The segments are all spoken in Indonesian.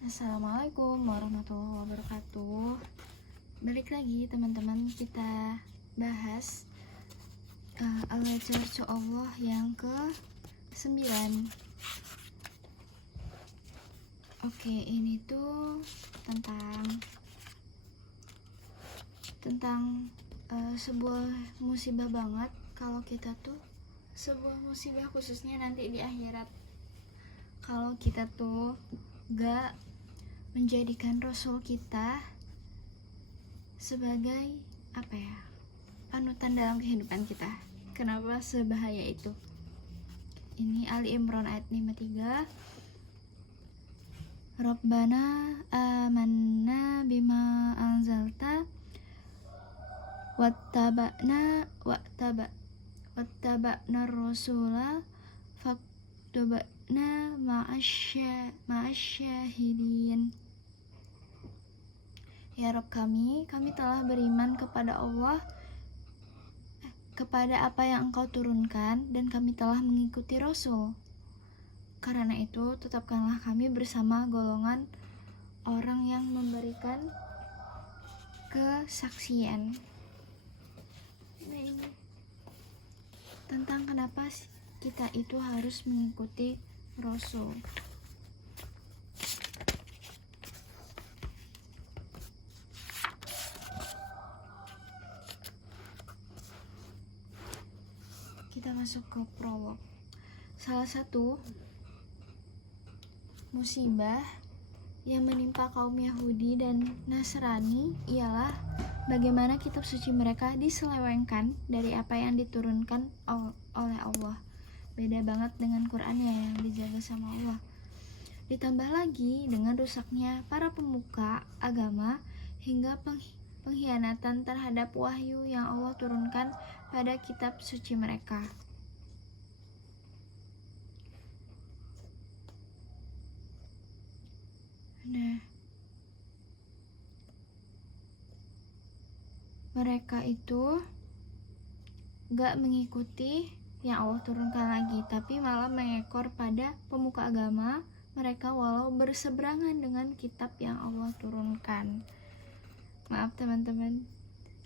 Assalamualaikum warahmatullahi wabarakatuh. Balik lagi teman-teman, kita bahas al-Lecture to Allah yang ke-9. Oke, ini tuh tentang sebuah musibah banget kalau kita tuh sebuah musibah khususnya nanti di akhirat. Kalau kita tuh gak menjadikan Rasul kita sebagai panutan dalam kehidupan kita. Kenapa sebahaya itu? Ini Ali Imran ayat 53. Rabbana amanna bima anzalta wattaba'na rasula faktubna ma'asyahidin. Ya Rabb kami telah beriman kepada Allah, kepada apa yang Engkau turunkan, dan kami telah mengikuti Rasul. Karena itu tetapkanlah kami bersama golongan orang yang memberikan kesaksian. Nah, ini tentang kenapa kita itu harus mengikuti Rasul. Kita masuk ke prolog. Salah satu musibah yang menimpa kaum Yahudi dan Nasrani ialah bagaimana kitab suci mereka diselewengkan dari apa yang diturunkan oleh Allah. Beda banget dengan Qur'annya yang dijaga sama Allah. Ditambah lagi dengan rusaknya para pemuka agama hingga pengkhianatan terhadap wahyu yang Allah turunkan pada kitab suci mereka. Nah, mereka itu gak mengikuti yang Allah turunkan lagi, tapi malah mengekor pada pemuka agama mereka walau berseberangan dengan kitab yang Allah turunkan. Maaf teman-teman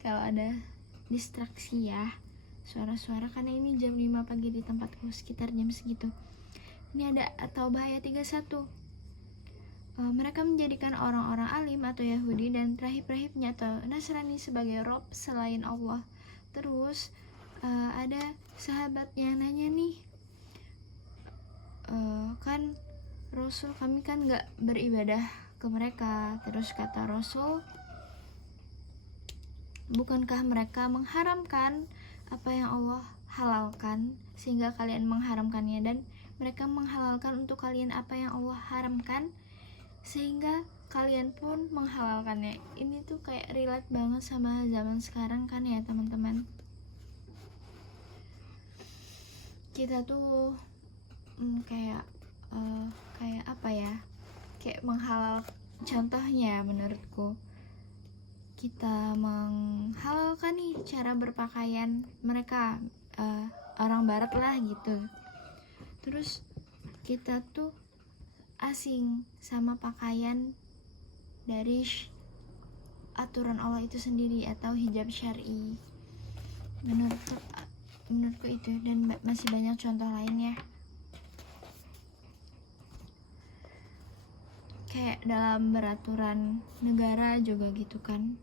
kalau ada distraksi ya, suara-suara, karena ini jam 5 pagi di tempatku, sekitar jam segitu. Ini ada At-Taubah ayat 31. Mereka menjadikan orang-orang alim atau Yahudi dan rahib-rahibnya atau Nasrani sebagai Rob selain Allah. Terus ada sahabat yang nanya nih, kan Rasul kami kan gak beribadah ke mereka. Terus kata Rasul, bukankah mereka mengharamkan apa yang Allah halalkan sehingga kalian mengharamkannya, dan mereka menghalalkan untuk kalian apa yang Allah haramkan sehingga kalian pun menghalalkannya. Ini tuh kayak relate banget sama zaman sekarang kan ya teman-teman. Kita tuh kayak menghalal. Contohnya menurutku, kita menghalalkan nih cara berpakaian mereka, orang barat lah gitu. Terus kita tuh asing sama pakaian dari aturan Allah itu sendiri atau hijab syar'i. Menurutku itu, dan masih banyak contoh lainnya. Kayak dalam beraturan negara juga gitu kan.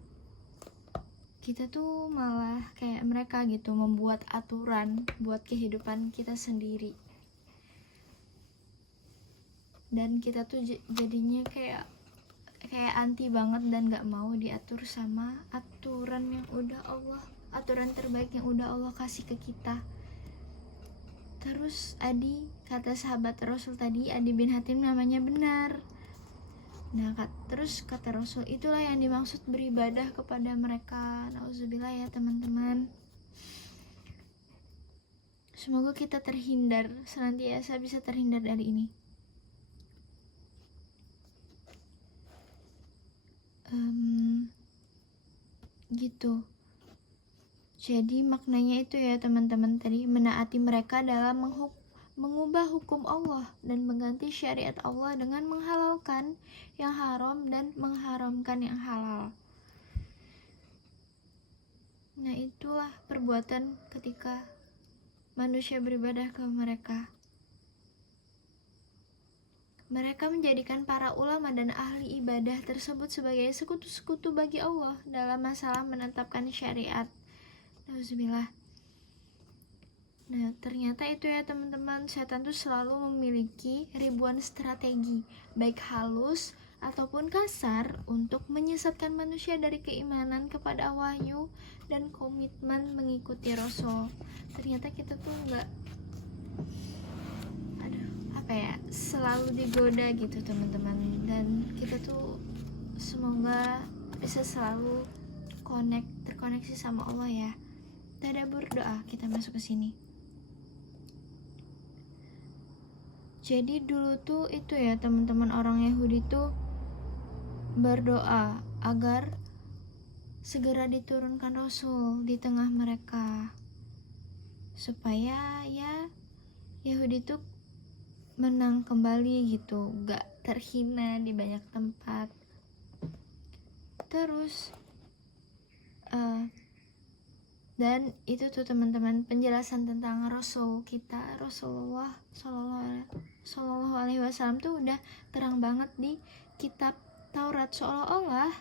Kita tuh malah kayak mereka gitu, membuat aturan buat kehidupan kita sendiri. Dan kita tuh jadinya kayak anti banget dan gak mau diatur sama aturan yang udah Allah, aturan terbaik yang udah Allah kasih ke kita. Terus kata sahabat Rasul tadi, Adi bin Hatim namanya benar. Nah, terus kata Rasul, itulah yang dimaksud beribadah kepada mereka. Nauzubillah ya teman-teman. Semoga kita senantiasa bisa terhindar dari ini. Gitu. Jadi maknanya itu ya teman-teman tadi, menaati mereka dalam mengubah hukum Allah dan mengganti syariat Allah dengan menghalalkan yang haram dan mengharamkan yang halal. Nah, itulah perbuatan ketika manusia beribadah ke mereka. Mereka menjadikan para ulama dan ahli ibadah tersebut sebagai sekutu-sekutu bagi Allah dalam masalah menetapkan syariat. Nauzubillah. Nah, ternyata itu ya teman-teman, setan tuh selalu memiliki ribuan strategi, baik halus ataupun kasar, untuk menyesatkan manusia dari keimanan kepada wahyu dan komitmen mengikuti Rasul. Ternyata kita tuh selalu digoda gitu teman-teman, dan kita tuh semoga bisa selalu terkoneksi sama Allah ya. Tadabbur doa, kita masuk ke sini. Jadi dulu tuh itu ya teman-teman, orang Yahudi tuh berdoa agar segera diturunkan Rasul di tengah mereka, supaya ya Yahudi tuh menang kembali gitu, gak terhina di banyak tempat. Terus dan itu tuh teman-teman, penjelasan tentang Rasul kita, Rasulullah Shallallahu Alaihi Wasallam tuh udah terang banget di kitab Taurat, seolah-olah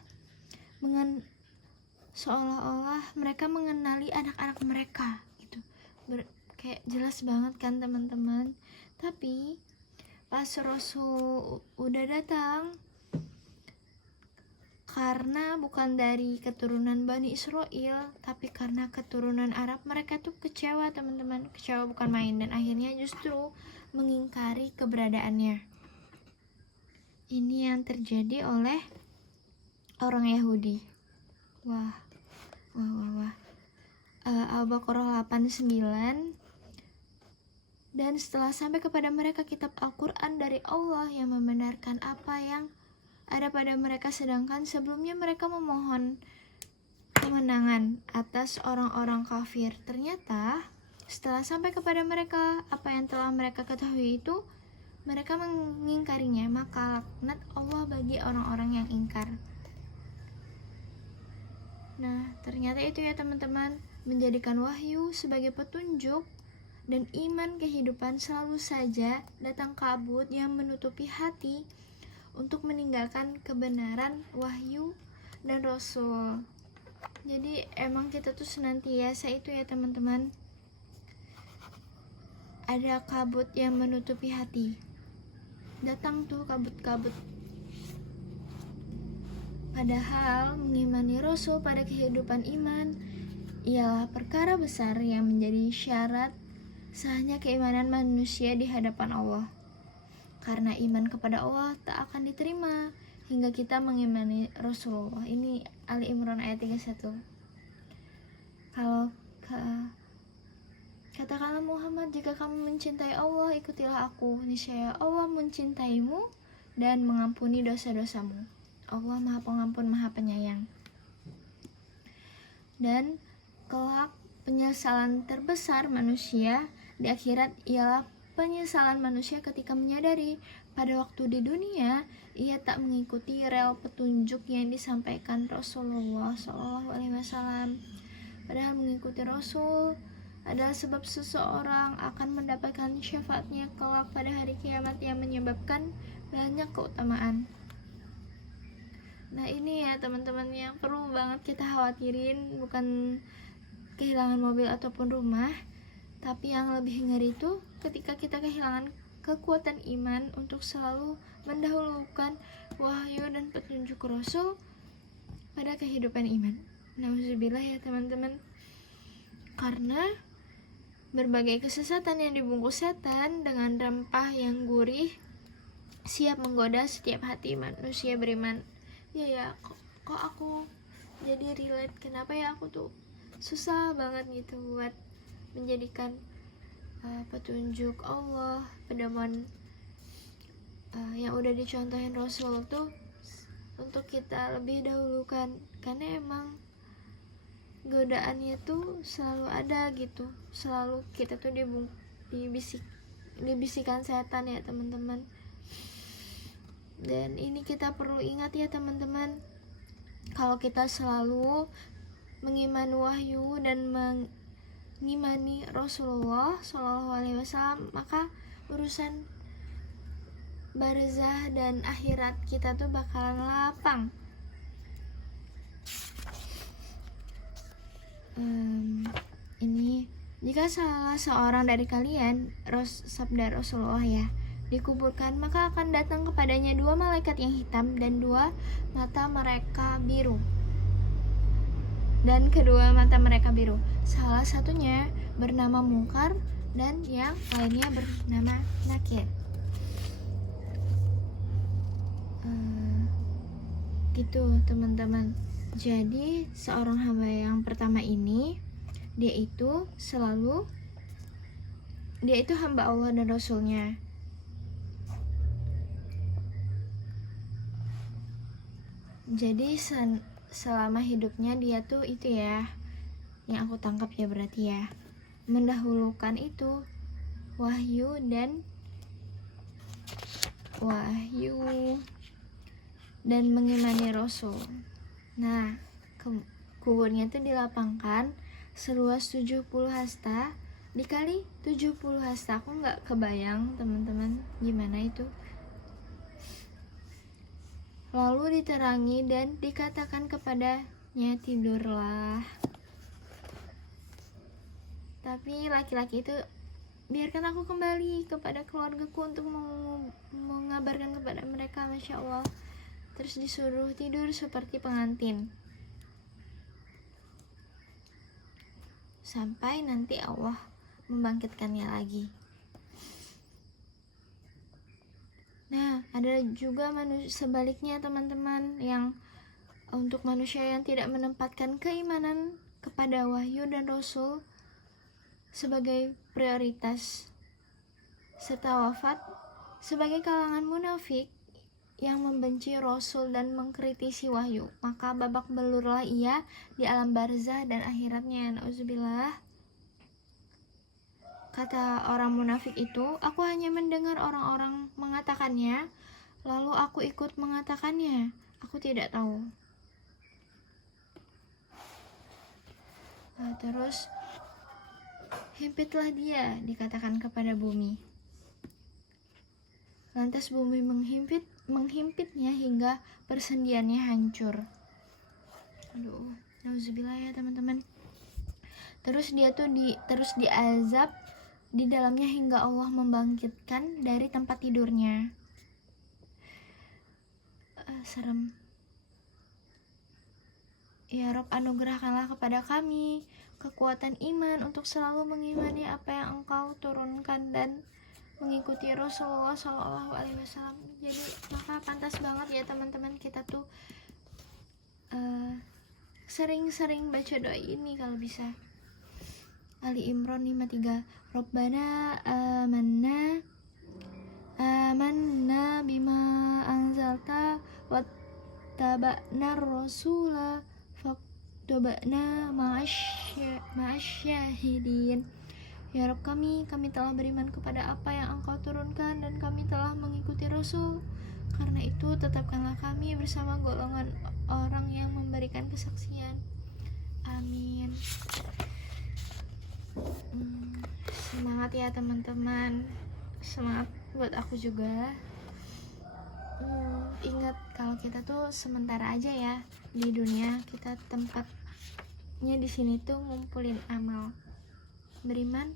mereka mengenali anak-anak mereka gitu. Kayak jelas banget kan teman-teman. Tapi pas Rasul udah datang, karena bukan dari keturunan Bani Israel tapi karena keturunan Arab, mereka tuh kecewa teman-teman, kecewa bukan main, dan akhirnya justru mengingkari keberadaannya. Ini yang terjadi oleh orang Yahudi. Wah. Al-Baqarah 89. Dan setelah sampai kepada mereka kitab Al-Quran dari Allah yang membenarkan apa yang ada pada mereka, sedangkan sebelumnya mereka memohon kemenangan atas orang-orang kafir. Ternyata setelah sampai kepada mereka apa yang telah mereka ketahui itu, mereka mengingkarinya, maka laknat Allah bagi orang-orang yang ingkar. Nah, ternyata itu ya teman-teman, menjadikan wahyu sebagai petunjuk dan iman kehidupan selalu saja datang kabut yang menutupi hati untuk meninggalkan kebenaran wahyu dan Rasul. Jadi emang kita tuh senantiasa itu ya teman-teman, ada kabut yang menutupi hati. Datang tuh kabut-kabut. Padahal mengimani Rasul pada kehidupan iman ialah perkara besar yang menjadi syarat sahnya keimanan manusia di hadapan Allah. Karena iman kepada Allah tak akan diterima hingga kita mengimani Rasulullah. Ini Ali Imran ayat 31. Katakanlah Muhammad, jika kamu mencintai Allah, ikutilah aku. Niscaya Allah mencintaimu dan mengampuni dosa-dosamu. Allah Maha Pengampun, Maha Penyayang. Dan kelak penyesalan terbesar manusia di akhirat ialah penyesalan manusia ketika menyadari pada waktu di dunia ia tak mengikuti rel petunjuk yang disampaikan Rasulullah SAW. Padahal mengikuti Rasul adalah sebab seseorang akan mendapatkan syafaatnya kelak pada hari kiamat yang menyebabkan banyak keutamaan. Nah ini ya teman-teman yang perlu banget kita khawatirin, bukan kehilangan mobil ataupun rumah, tapi yang lebih ngeri itu ketika kita kehilangan kekuatan iman untuk selalu mendahulukan wahyu dan petunjuk Rasul pada kehidupan iman. Nauzubillah ya teman-teman. Karena berbagai kesesatan yang dibungkus setan dengan rempah yang gurih siap menggoda setiap hati manusia beriman. Ya kok aku jadi relate, kenapa ya aku tuh susah banget gitu buat menjadikan petunjuk Allah, pedoman yang udah dicontohin Rasul tuh untuk kita lebih dahulukan, karena emang godaannya tuh selalu ada gitu, selalu kita tuh bisikan setan ya teman-teman. Dan ini kita perlu ingat ya teman-teman, kalau kita selalu mengimani wahyu dan mengimani Rasulullah SAW, maka urusan barzah dan akhirat kita tuh bakalan lapang. Ini jika salah seorang dari kalian, sabda Rasulullah ya, dikuburkan, maka akan datang kepadanya 2 malaikat yang hitam dan 2 mata mereka biru. Dan kedua mata mereka biru, salah satunya bernama Mungkar dan yang lainnya bernama Nakir. Gitu teman-teman. Jadi seorang hamba yang pertama ini, dia itu hamba Allah dan Rasulnya. Jadi selama hidupnya dia tuh itu ya, yang aku tangkap ya berarti ya, mendahulukan itu wahyu dan mengimani Rasul. Nah, kuburnya tuh dilapangkan seluas 70 hasta dikali 70 hasta. Aku nggak kebayang teman-teman gimana itu. Lalu diterangi dan dikatakan kepadanya, tidurlah. Tapi laki-laki itu, biarkan aku kembali kepada keluargaku untuk mengabarkan kepada mereka. Masya Allah. Terus disuruh tidur seperti pengantin sampai nanti Allah membangkitkannya lagi. Nah, ada juga sebaliknya teman-teman, yang untuk manusia yang tidak menempatkan keimanan kepada wahyu dan Rasul sebagai prioritas serta wafat sebagai kalangan munafik yang membenci Rasul dan mengkritisi wahyu, maka babak belurlah ia di alam barzah dan akhiratnya. Nauzubillah. Kata orang munafik itu, aku hanya mendengar orang-orang mengatakannya, lalu aku ikut mengatakannya. Aku tidak tahu. Nah, terus himpitlah dia, dikatakan kepada bumi. Lantas bumi menghimpitnya hingga persendiannya hancur. Aduh, nauzubillah ya teman-teman. Terus dia tuh terus diazab di dalamnya hingga Allah membangkitkan dari tempat tidurnya. Serem. Ya Rob, anugerahkanlah kepada kami kekuatan iman untuk selalu mengimani apa yang Engkau turunkan dan mengikuti Rasulullah SAW. Jadi maka pantas banget ya teman-teman, kita tuh sering-sering baca doa ini kalau bisa. Ali Imran 53. Rabbana amanna bima anzalta wattaba'na rasula faktubna ma'asyahidin. Ya Rabb kami telah beriman kepada apa yang Engkau turunkan dan kami telah mengikuti Rasul. Karena itu tetapkanlah kami bersama golongan orang yang memberikan kesaksian. Amin. Semangat ya teman-teman, semangat buat aku juga. Ingat kalau kita tuh sementara aja ya di dunia, kita tempatnya di sini tuh ngumpulin amal, beriman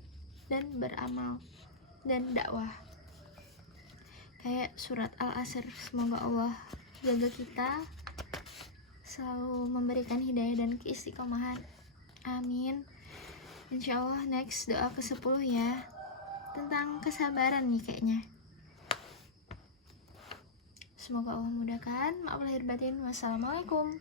dan beramal dan dakwah. Kayak surat Al-Asr, semoga Allah jaga kita, selalu memberikan hidayah dan keistiqomahan. Amin. Insyaallah next doa ke-10 ya, tentang kesabaran nih kayaknya. Semoga Allah mudahkan. Maaf lahir batin. Wassalamualaikum.